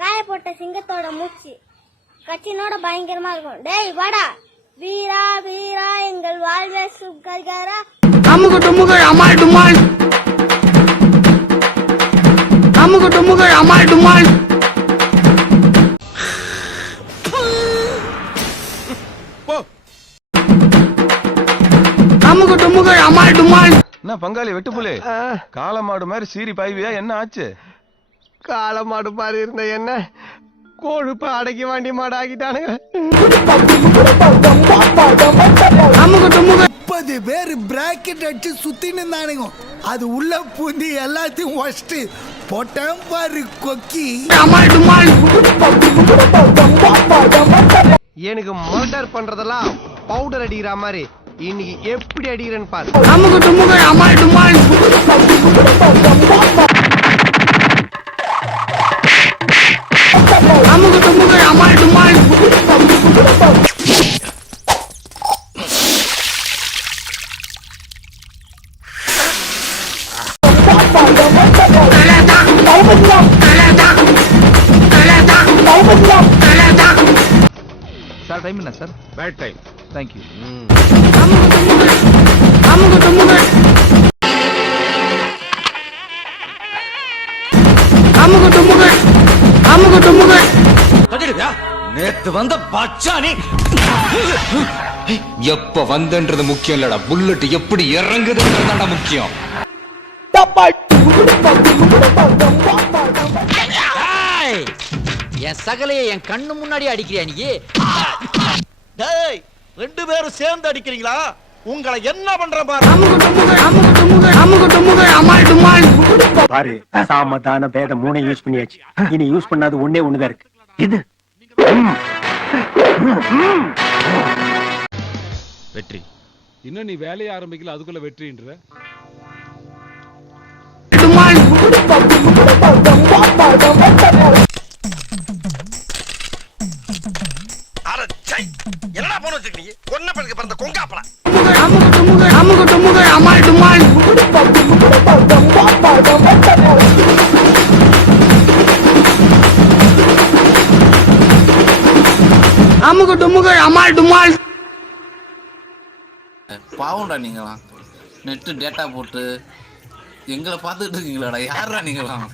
காய போட்ட சிங்கத்தோட மூச்சு கட்சினோட பயங்கரமா இருக்கும். டேய் வாடா வீரா வீரா எங்கள் வாழ்வே சுகர்கரா அமுகு டுமுகள் அமால் டுமால் அமுகு டுமுகள் அமால் டுமால் அமுகு டுமுகள் அமால் டுமால். என்ன பங்காளி வெட்டுப்புலே காளமாடு மாதிரி சீரி பாய்வியா? என்ன ஆச்சு? காளமாடு மாதிரி இருந்த என்ன கொழுப்பு அடக்கி வாண்டி மாடு ஆகிட்டானுங்க. அமுகு டுமுகள் 30 பேர் பிராக்கெட் அடிச்சு சுத்தின்னு இருந்தானுங்க. அது உள்ள பூந்தி எல்லாத்தையும் வச்சுட்டு போட்டேன் பாரு கொக்கி அமால் டுமால். எனக்கு மர்டர் பண்றதெல்லாம் பவுடர் அடிக்கிற மாதிரி இன்னைக்கு எப்படி அடிக்கிறேன்னு பாரு. அமுகு டுமுகள் அமால் டுமால். அமுகு டுமுகள் அமால் டுமால். சார் டைம் என்ன சார்? Bad time. தேங்க்யூ. அமுகு டுமுகள் அமுகு டுமுகள் அமுகு டுமுகள். நேத்து வந்த பச்சானி எப்ப வந்தன்றது முக்கியம் இல்லடா, புல்லட் எப்படி இறங்குதுன்றதுதான்டா முக்கியம். என் சகலையை என் கண்ணு முன்னாடி அடிக்கிறியா நீ? டேய் ரெண்டு பேரும் சேர்ந்து அடிக்கிறீங்களா? உங்களை என்ன பண்ற பாரு. அமுகு டுமுகள் அமுகு டுமுகள் அமுகு டுமுகள் அமால் டுமால். பாரு சாமதான பேத மூணை யூஸ் பண்ணியாச்சு. இனி யூஸ் பண்ணாது ஒண்ணே ஒண்ணுதான் இருக்கு. இது வெற்றி. இன்னும் நீ வேலையை ஆரம்பிக்கல, அதுக்குள்ள வெற்றின்ற டுமால். என்னடா போன் வச்சிருக்கீங்க? கொன்ன பிறகு பிறந்த கொங்காப்பள. அமுகு டுமுகள் அமுகு டுமுகள் அமால் டுமால். அமுகு டுமுகள் அமால் டுமால். பாவம்டா நீங்களாம் நெட்டு டேட்டா போட்டு எங்களை பார்த்துட்டு இருக்கீங்களாடா? யாரா நீங்களாம்?